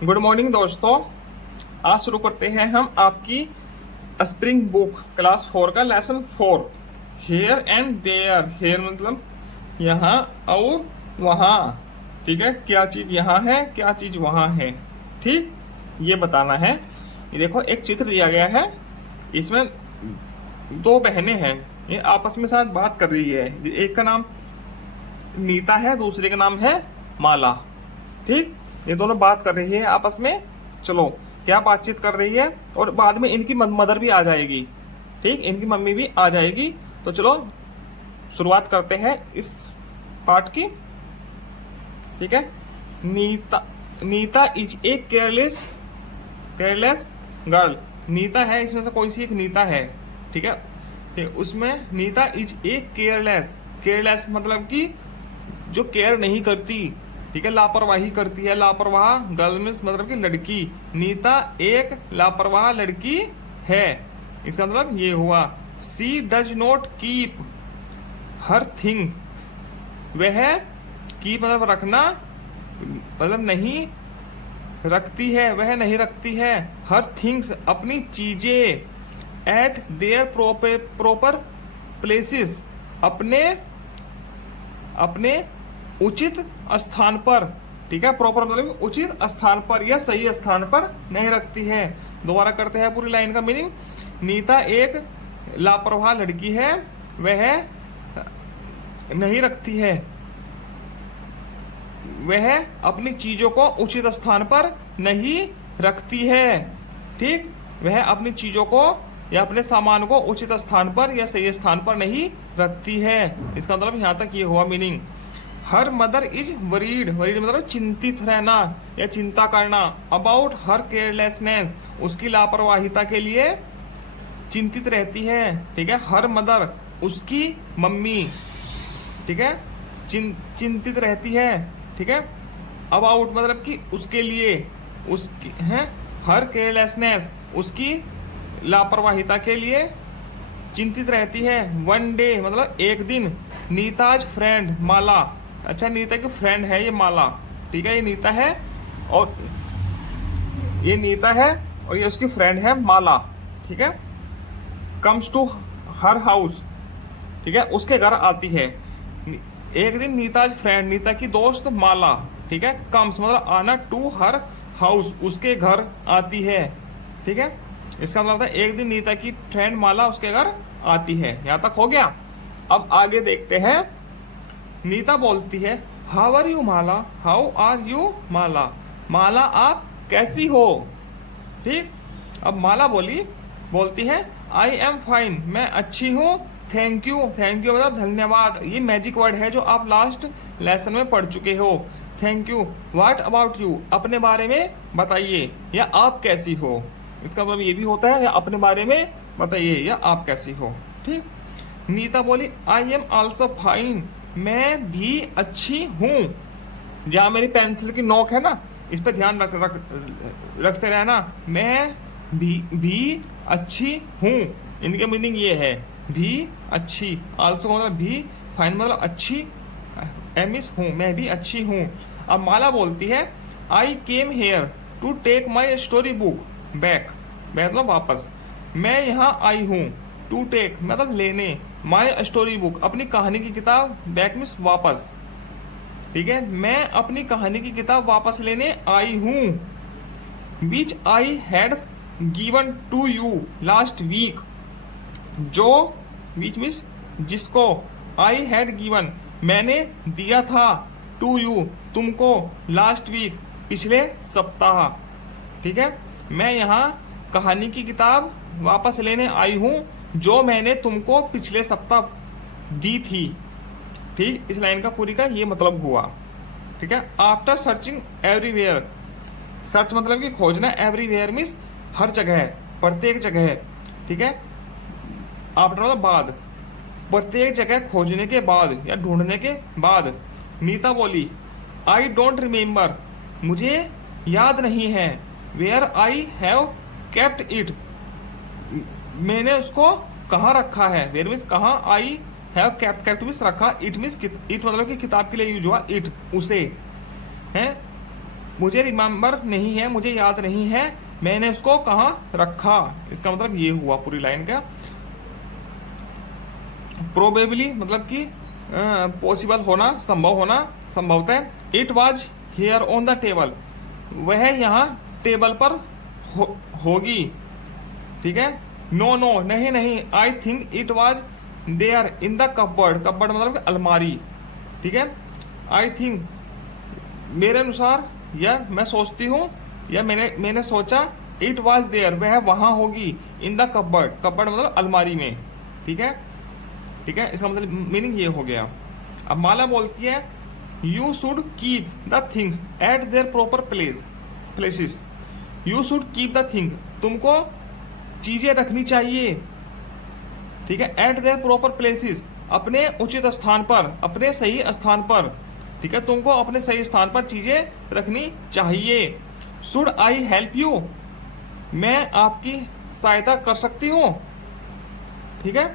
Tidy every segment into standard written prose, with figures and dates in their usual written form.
Good morning दोस्तों। आज शुरू करते हैं हम आपकी स्प्रिंग बुक क्लास 4 का lesson 4 here and there. Here मतलब यहाँ और वहाँ, ठीक है। क्या चीज़ यहाँ है, क्या चीज़ वहाँ है, ठीक, ये बताना है। ये देखो एक चित्र दिया गया है, इसमें दो बहनें हैं, ये आपस में साथ बात कर रही है। एक का नाम नीता है, दूसरे का नाम है माला, ठीक। ये दोनों बात कर रही है आपस में। चलो क्या बातचीत कर रही है, और बाद में इनकी मदर भी आ जाएगी, ठीक, इनकी मम्मी भी आ जाएगी। तो चलो शुरुआत करते हैं इस पार्ट की, ठीक है। Neeta Neeta is a careless girl. Neeta है, इसमें से कोई सी एक नीता है, ठीक है। ठीक, उसमें नीता इज ए केयरलेस मतलब कि जो केयर नहीं करती, ठीक है, लापरवाही करती है। लापरवाह गर्ल मीन्स मतलब कि लड़की। नीता एक लापरवाह लड़की है, इसका मतलब ये हुआ। She does not keep her things. वह कीप मतलब रखना, मतलब नहीं रखती है, वह नहीं रखती है। हर थिंग्स अपनी चीजें। एट देयर प्रॉपर प्लेसेस अपने अपने उचित स्थान पर, ठीक है। प्रॉपर मतलब उचित स्थान पर या सही स्थान पर नहीं रखती है। दोबारा करते हैं पूरी लाइन का मीनिंग। नीता एक लापरवाह लड़की है, वह नहीं रखती है, वह अपनी चीजों को उचित स्थान पर नहीं रखती है, ठीक। वह अपनी चीजों को या अपने सामान को उचित स्थान पर या सही स्थान पर नहीं रखती है। इसका मतलब यहाँ तक ये हुआ meaning. Her mother is worried मतलब चिंतित रहना या चिंता करना। अबाउट हर केयरलेसनेस, उसकी लापरवाहिता के लिए चिंतित रहती है, ठीक है। हर मदर उसकी मम्मी, ठीक है, चिंतित रहती है, ठीक है। अबाउट मतलब कि उसके लिए, उसकी है। हर केयरलेसनेस उसकी लापरवाहिता के लिए चिंतित रहती है। वन डे मतलब एक दिन। नीताज फ्रेंड माला, अच्छा नीता की फ्रेंड है ये माला, ठीक है। ये नीता है और ये नीता है और ये उसकी फ्रेंड है माला, ठीक है। कम्स टू हर हाउस, ठीक है, उसके घर आती है। एक दिन नीताज फ्रेंड नीता की दोस्त माला, ठीक है, कम्स मतलब आना, टू हर हाउस उसके घर आती है, ठीक है। इसका मतलब है एक दिन नीता की फ्रेंड माला उसके घर आती है। यहां तक हो गया। अब आगे देखते हैं। नीता बोलती है how are you Mala, how are you Mala, Mala आप कैसी हो, ठीक। अब माला बोलती है आई एम फाइन, मैं अच्छी हूँ। थैंक यू मतलब धन्यवाद। ये मैजिक वर्ड है जो आप लास्ट लेसन में पढ़ चुके हो। Thank you. What about you, अपने बारे में बताइए या आप कैसी हो। इसका मतलब ये भी होता है या अपने बारे में बताइए या आप कैसी हो, ठीक। नीता बोली आई एम ऑल्सो फाइन, मैं भी अच्छी हूँ। जहाँ मेरी पेंसिल की नोक है ना, इस पे ध्यान रखते रहना। मैं भी अच्छी हूँ, इनके मीनिंग ये है भी अच्छी। ऑल्सो मतलब भी, फाइन मतलब अच्छी, एमिस हूँ, मैं भी अच्छी हूँ। अब माला बोलती है I came here to take my story book back, मतलब वापस। मैं यहाँ आई हूँ, टू टेक मतलब लेने, माई स्टोरी बुक अपनी कहानी की किताब, बैक मीन्स वापस, ठीक है। मैं अपनी कहानी की किताब वापस लेने आई हूँ। Which I had given to you last week, जो विच मीन्स जिसको, आई हैड गिवन मैंने दिया था, टू यू तुमको, लास्ट वीक पिछले सप्ताह, ठीक है। मैं यहाँ कहानी की किताब वापस लेने आई हूँ जो मैंने तुमको पिछले सप्ताह दी थी, ठीक। इस लाइन का पूरी का ये मतलब हुआ, ठीक है। आफ्टर सर्चिंग एवरीवेयर, सर्च मतलब कि खोजना, एवरीवेयर मीन्स हर जगह, प्रत्येक जगह, ठीक है। आफ्टर मतलब बाद, प्रत्येक जगह खोजने के बाद या ढूंढने के बाद। नीता बोली आई डोंट रिमेम्बर, मुझे याद नहीं है। Where I have kept it, मैंने उसको कहाँ रखा है। वेयर मीन्स कहाँ, आई हैव केप्ट मीन्स रखा, इट मीन्स इट मतलब कि किताब के लिए यूज हुआ, इट उसे है। मुझे रिमेम्बर नहीं है, मुझे याद नहीं है मैंने उसको कहाँ रखा। इसका मतलब ये हुआ पूरी लाइन का। प्रोबेबली मतलब कि पॉसिबल होना, संभव होना, संभवतः। It was here on the table, वह यहाँ टेबल पर होगी। ठीक है। नो नो नहीं नहीं, I think it was there in the cupboard, cupboard मतलब कि अलमारी। ठीक है। आई थिंक मेरे अनुसार, या मैं सोचती हूँ, या मैंने सोचा, इट वाज देयर वह वहाँ होगी, इन द कपबोर्ड, कपबोर्ड मतलब अलमारी में। ठीक है। ठीक है, इसका मतलब मीनिंग ये हो गया। अब माला बोलती है you should keep the things at their proper places. You should keep the thing, तुमको चीजें रखनी चाहिए। ठीक है। एट देयर प्रॉपर प्लेसेस, अपने उचित स्थान पर, अपने सही स्थान पर। ठीक है, तुमको अपने सही स्थान पर चीजें रखनी चाहिए। शुड आई हेल्प यू, मैं आपकी सहायता कर सकती हूँ। ठीक है,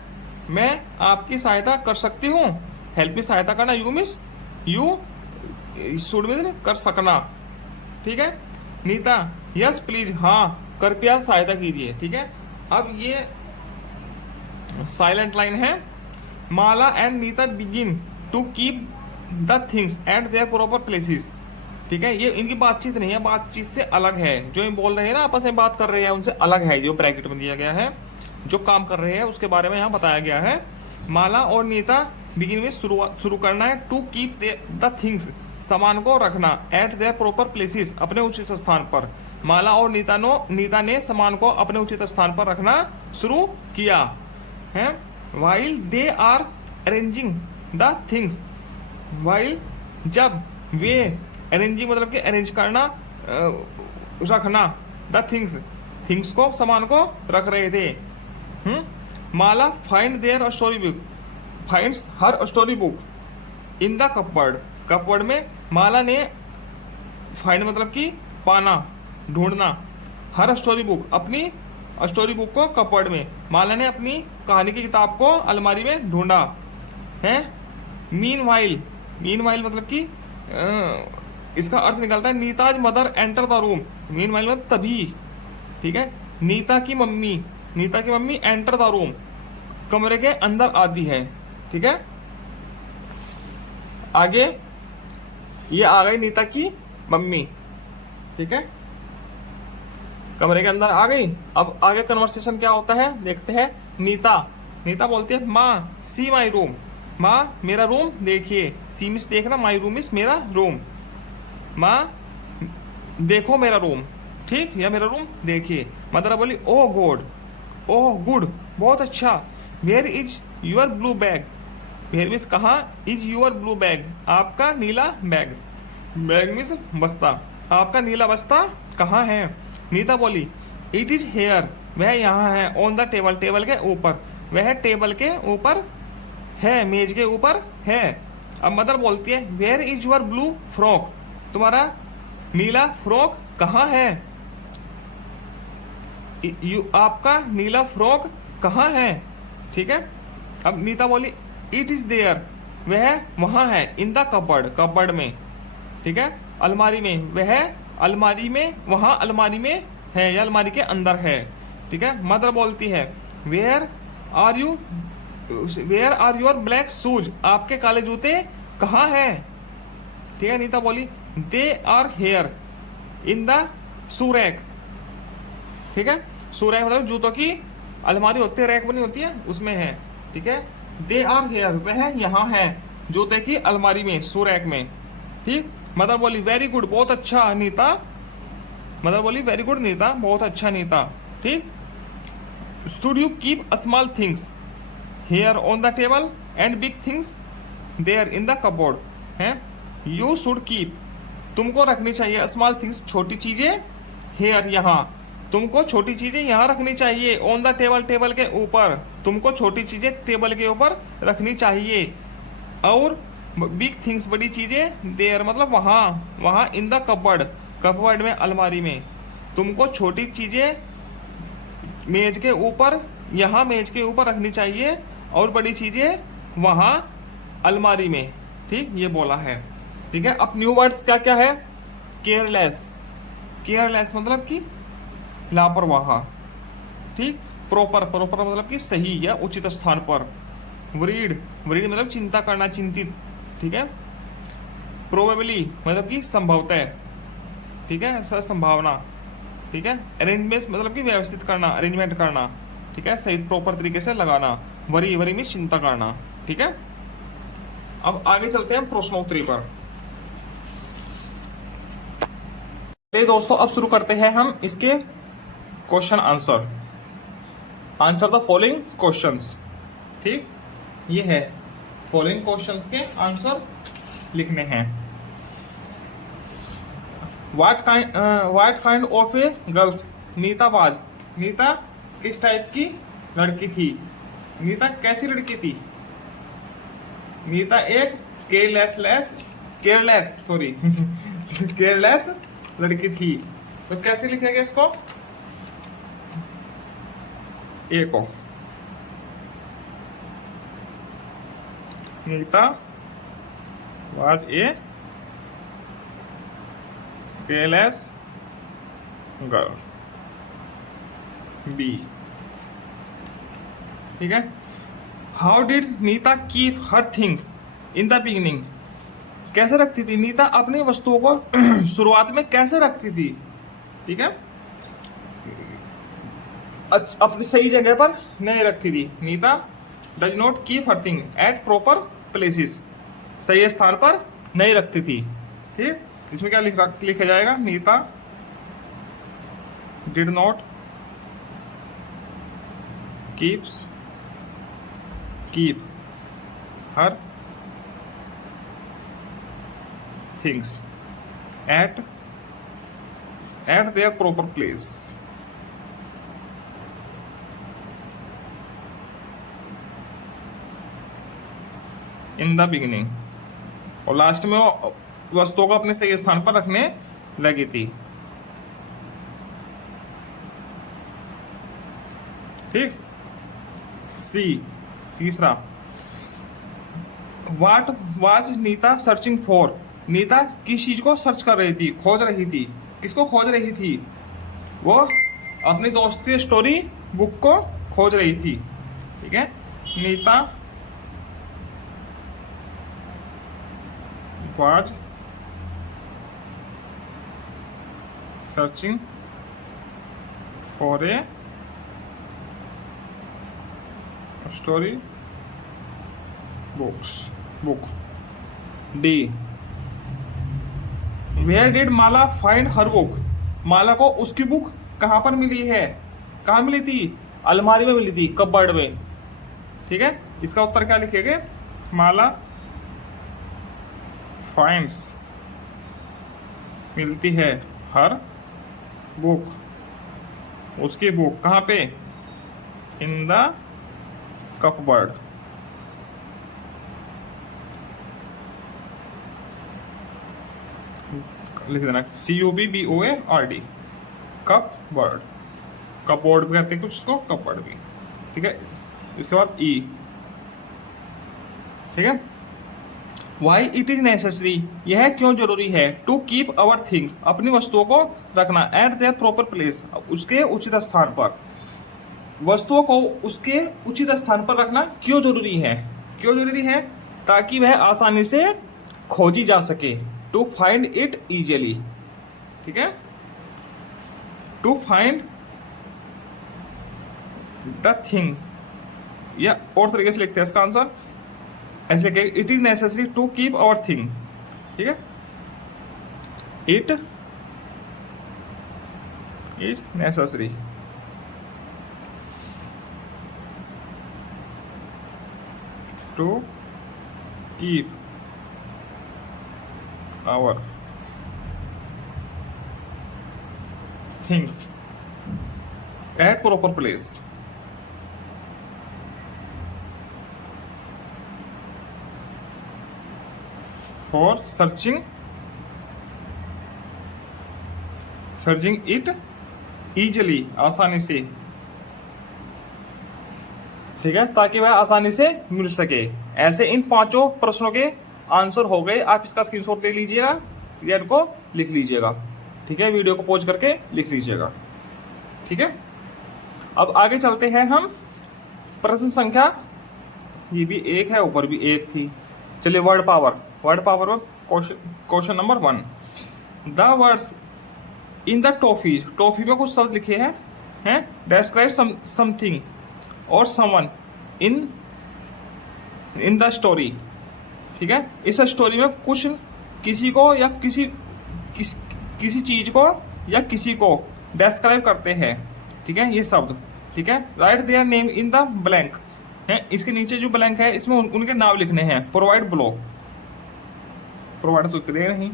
मैं आपकी सहायता कर सकती हूँ। हेल्प में सहायता करना, यू मिस यू, शुड में कर सकना। ठीक है। नीता यस प्लीज, हाँ कृपया सहायता कीजिए। ठीक है। अब ये साइलेंट लाइन है। Mala and Nita begin to keep the things at their proper places. ठीक है, ये इनकी बातचीत नहीं है, बातचीत से अलग है। जो ये बोल रहे हैं ना, आपस में बात कर रहे हैं, उनसे अलग है। जो ब्रैकेट में दिया गया है, जो काम कर रहे हैं उसके बारे में यहाँ बताया गया है। माला और नीता बिगिन में शुरू करना है। टू कीप द थिंग्स, सामान को रखना, एट देयर प्रॉपर प्लेसेस, अपने उचित स्थान पर। माला और नीता ने सामान को अपने उचित स्थान पर रखना शुरू किया है। While they are arranging the things, while जब वे, अरेंजिंग मतलब कि अरेंज करना, रखना, द थिंग्स को, सामान को रख रहे थे। Mala find their story book, finds her story book in the cupboard, cupboard में माला ने, फाइंड मतलब कि पाना, ढूंढना, हर स्टोरी बुक, अपनी स्टोरी बुक को कपबोर्ड में, माला ने अपनी कहानी की किताब को अलमारी में ढूंढा है। मीनवाइल मतलब कि इसका अर्थ निकलता है Nita's mother enter the room. Meanwhile मतलब तभी। ठीक है। नीता की मम्मी एंटर द रूम, कमरे के अंदर आती है। ठीक है। आगे ये आ गई नीता की मम्मी। ठीक है, कमरे के अंदर आ गई। अब आगे कन्वर्सेशन क्या होता है देखते हैं। नीता बोलती है माँ सी माई रूम, माँ मेरा रूम देखिए। सी मिस देखना, माई रूम मिस मेरा रूम। माँ देखो मेरा रूम, ठीक, या मेरा रूम देखिए। मदर बोली ओह गॉड, ओह गुड, बहुत अच्छा। Where is your blue bag, where means कहाँ, इज यूर ब्लू बैग, आपका नीला बैग। बैग मीन्स बस्ता, आपका नीला बस्ता कहाँ है। नीता बोली इट इज हेयर, वह यहाँ है। ऑन द टेबल, टेबल के ऊपर, वह टेबल के ऊपर है, मेज के ऊपर है। अब मदर बोलती है where is your blue frock, तुम्हारा नीला फ्रॉक कहाँ है। आपका नीला फ्रॉक कहाँ है। ठीक है। अब नीता बोली इट इज देयर, वह वहाँ है। इन द कपबोर्ड, कपबोर्ड में। ठीक है, अलमारी में, वह अलमारी में, वहाँ अलमारी में है, या अलमारी के अंदर है। ठीक है। मदर बोलती है where are your black shoes, आपके काले जूते कहाँ हैं। ठीक है। नीता बोली they are here in the shoe rack. ठीक है, शू रैक मतलब जूतों की अलमारी होती है, रैक बनी होती है, उसमें है। ठीक है। दे आर हेयर, वह यहाँ है, जूते की अलमारी में, शू रैक में। ठीक। मदर बोली वेरी गुड, बहुत अच्छा नीता। मदर बोली वेरी गुड नीता, बहुत अच्छा नीता। ठीक। Should you keep small things here on the table and big things there in the cupboard. है, यू शुड कीप, तुमको रखनी चाहिए, स्मॉल थिंग्स, छोटी चीजें, हेयर यहाँ, तुमको छोटी चीजें यहाँ रखनी चाहिए। ऑन द टेबल, टेबल के ऊपर, तुमको छोटी चीजें टेबल के ऊपर रखनी चाहिए। और बिग थिंग्स, बड़ी चीजें, देयर मतलब वहाँ इन द कपबोर्ड, कपबोर्ड में, अलमारी में, तुमको छोटी चीजें मेज के ऊपर, यहाँ मेज के ऊपर रखनी चाहिए, और बड़ी चीजें वहाँ अलमारी में। ठीक, ये बोला है। ठीक है। अब न्यू वर्ड्स क्या क्या है केयरलेस, केयरलेस मतलब कि लापरवाह, ठीक। प्रॉपर, प्रॉपर मतलब कि सही या उचित स्थान पर। वरीड, वरीड मतलब चिंता करना, चिंतित, ठीक है। प्रोबेबली मतलब कि संभवतः, ठीक है, संभावना, ठीक है। अरेंजमेंट मतलब कि व्यवस्थित करना, अरेंजमेंट करना, ठीक है, सही प्रॉपर तरीके से लगाना। वरी, वरी में चिंता करना, ठीक है। अब आगे चलते हैं प्रश्नोत्तरी पर। चलिए दोस्तों, अब शुरू करते हैं हम इसके question answer. Answer the following questions, ठीक। ये है फॉलोइंग क्वेश्चंस के आंसर लिखने हैं। What kind of a girls Nita was, Nita किस टाइप की लड़की थी, नीता कैसी लड़की थी। नीता एक केयरलेस सॉरी केयरलेस लड़की थी। तो कैसे लिखेंगे इसको, ए को, Nita was a careless girl, B, ठीक है। How did Nita keep her thing in the beginning, कैसे रखती थी नीता अपनी वस्तुओं को शुरुआत में कैसे रखती थी, ठीक है। अपनी सही जगह पर नहीं रखती थी। Nita does not keep her thing at proper places, सही स्थान पर नहीं रखती थी, ठीक। इसमें क्या लिखा जाएगा, Nita did not keep her things at their proper place. In the beginning, और लास्ट में वो वस्तुओं को अपने सही स्थान पर रखने लगी थी, ठीक। सी, तीसरा, what was Nita searching for, Nita किस चीज को सर्च कर रही थी, खोज रही थी, किसको खोज रही थी, वो अपने दोस्त की स्टोरी बुक को खोज रही थी, ठीक है। Nita was searching for a story book. D, where did Mala find her book, माला को उसकी बुक कहाँ पर मिली है, कहाँ मिली थी, अलमारी में मिली थी, कबर्ड में, ठीक है। इसका उत्तर क्या लिखेंगे, माला फाइंड्स मिलती है हर बुक, उसकी बुक कहाँ पे, इन द कपबर्ड, लिख देना CUBBOARD, कपबर्ड, कपबोर्ड भी कहते हैं कुछ उसको, कपबर्ड भी, ठीक है। इसके बाद E, ठीक है। वाई इट इज नेसेसरी, यह क्यों जरूरी है, टू कीप अवर थिंग, अपनी वस्तुओं को रखना, एट देयर प्रॉपर प्लेस, उसके उचित स्थान पर, वस्तुओं को उसके उचित स्थान पर रखना क्यों जरूरी है, क्यों जरूरी है, ताकि वह आसानी से खोजी जा सके, टू फाइंड इट इजिली, ठीक है। टू फाइंड द थिंग, या और तरीके से लिखते हैं इसका आंसर ऐसे, it is necessary to keep our thing, ठीक है। It is necessary to keep our things at proper place, for searching it easily, आसानी से, ठीक है, ताकि वह आसानी से मिल सके। ऐसे इन पांचों प्रश्नों के आंसर हो गए, आप इसका स्क्रीनशॉट ले लीजिएगा या इनको लिख लीजिएगा। ठीक है, वीडियो को पॉज करके लिख लीजिएगा। ठीक है, अब आगे चलते हैं हम। प्रश्न संख्या, ये भी एक है, ऊपर भी एक थी। चलिए वर्ड पावर में question number 1। The words in the toffee में कुछ शब्द लिखे हैं डिस्क्राइब समथिंग और समवन इन द स्टोरी। ठीक है, इस स्टोरी में कुछ किसी को या किसी चीज को या किसी को डिस्क्राइब करते हैं। ठीक है, ये शब्द। ठीक है, right their name in the blank है, इसके नीचे जो ब्लैंक है इसमें उनके नाम लिखने हैं। प्रोवाइड ब्लो, प्रोवाइड तो करे नहीं,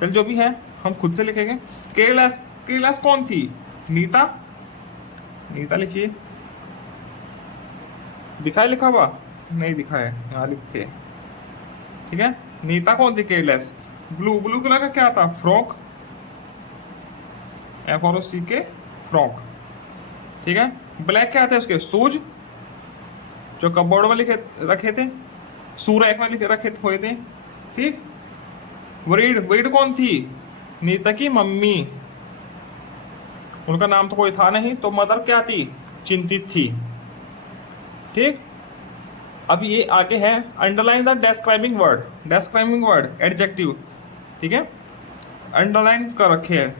चल जो भी है हम खुद से लिखेंगे। केयरलेस कौन थी? नीता लिखिए। दिखाए लिखा हुआ? नहीं दिखा है, यहाँ लिखते हैं। ठीक है, नीता कौन थी? केयरलेस। ब्लू कलर का क्या था? फ्रॉक, FROC के फ्रॉक। ठीक है, ब्लैक क्या थे उसके? शूज, जो कपबोर्ड में रखे थे, शू रैक में रखे हुए थे। ठीक, वरीड कौन थी? नीता की मम्मी, उनका नाम तो कोई था नहीं, तो मदर क्या थी? चिंतित थी। ठीक, अब ये आगे है underline the describing word adjective. ठीक है, अंडरलाइन कर रखे हैं।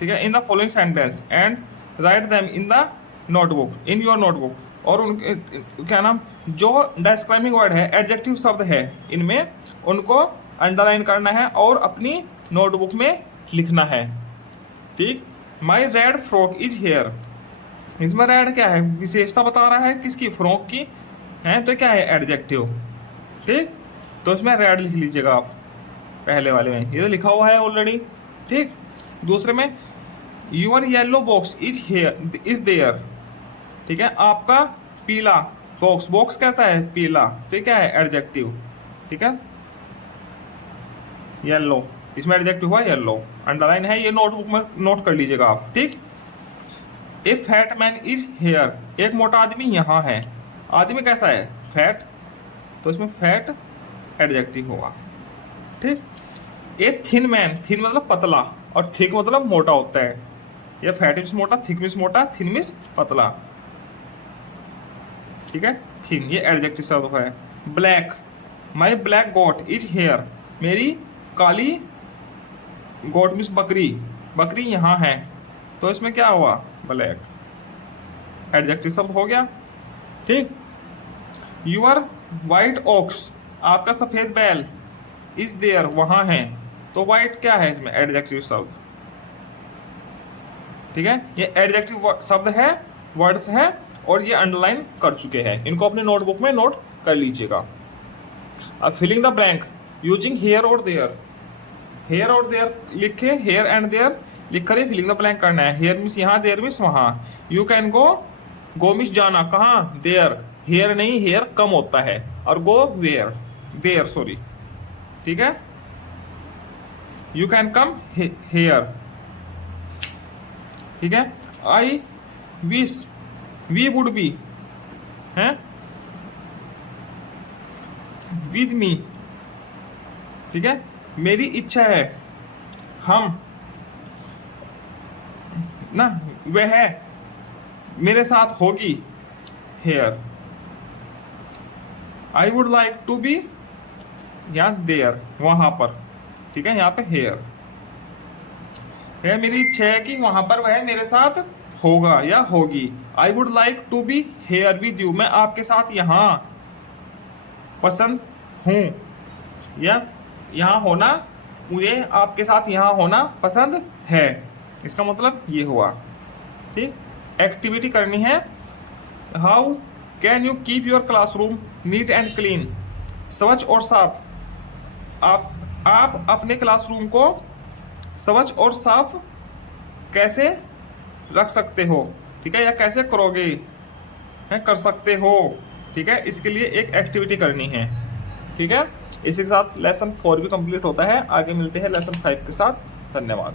ठीक है, in the following sentence and write them in the notebook, in your notebook. और उनके क्या नाम, जो डिस्क्राइबिंग वर्ड है, एडजेक्टिव शब्द है, इनमें उनको अंडरलाइन करना है और अपनी नोटबुक में लिखना है। ठीक, माई रेड फ्रॉक इज हेयर, इसमें रेड क्या है? विशेषता बता रहा है किसकी? फ्रॉक की है, तो क्या है? एडजेक्टिव। ठीक, तो इसमें रेड लिख लीजिएगा आप, पहले वाले में ये तो लिखा हुआ है ऑलरेडी। ठीक, दूसरे में your yellow box is there. ठीक है, आपका पीला बॉक्स कैसा है? पीला, तो क्या है? एडजेक्टिव। ठीक है, येलो, इसमें एडजेक्टिव हुआ येलो, अंडरलाइन है, ये नोटबुक में नोट कर लीजिएगा आप। ठीक, ए फैट मैन इज हेयर, एक मोटा आदमी यहाँ है। आदमी कैसा है? फैट, तो इसमें फैट एडजेक्टिव होगा। ठीक, ए थिन मैन, थिन मतलब पतला और थिक मतलब मोटा होता है। ये फैट मीन्स मोटा, थिक मीन्स मोटा, थिन मीन्स पतला। ठीक है, थिन ये एडजेक्टिव शब्द है। Black, my black goat is here, मेरी काली गोट मीन्स बकरी यहाँ है, तो इसमें क्या हुआ? ब्लैक एडजेक्टिव शब्द हो गया। ठीक, यूर वाइट ऑक्स, आपका सफेद बैल, इज देयर, वहां है, तो वाइट क्या है? इसमें एडजेक्टिव शब्द। ठीक है, ये एडजेक्टिव शब्द है, वर्ड्स है, और ये अंडरलाइन कर चुके हैं। इनको अपने नोटबुक में नोट कर लीजिएगा। अब filling the blank using here और देयर, हेयर और देयर लिखे, हेयर एंड देयर लिख कर फिलिंग द ब्लैंक करना है। हेयर मीन्स यहाँ, देयर मीन्स वहां। यू कैन गो मीन्स जाना, कहाँ? देयर, हेयर नहीं, हेयर कम होता है, और गो वेयर, देयर सॉरी। ठीक है, यू कैन कम हेयर। ठीक है, I wish we would be है विद मी। ठीक है, मेरी इच्छा है, हम ना, वह मेरे साथ होगी, here. I would like to be, यहाँ देयर, वहां पर। ठीक है, यहाँ पे हेयर है, मेरी इच्छा है कि वहां पर वह मेरे साथ होगा या होगी। I would like to be here with you, मैं आपके साथ यहाँ पसंद हूँ, या यहाँ होना, मुझे आपके साथ यहाँ होना पसंद है। इसका मतलब ये हुआ। ठीक, एक्टिविटी करनी है। How can you keep your classroom neat and clean, स्वच्छ और साफ। आप अपने क्लासरूम को स्वच्छ और साफ कैसे रख सकते हो? ठीक है, या कैसे करोगे, है कर सकते हो। ठीक है, इसके लिए एक एक्टिविटी करनी है। ठीक है, इसी के साथ लेसन 4 भी कंप्लीट होता है। आगे मिलते हैं लेसन 5 के साथ। धन्यवाद।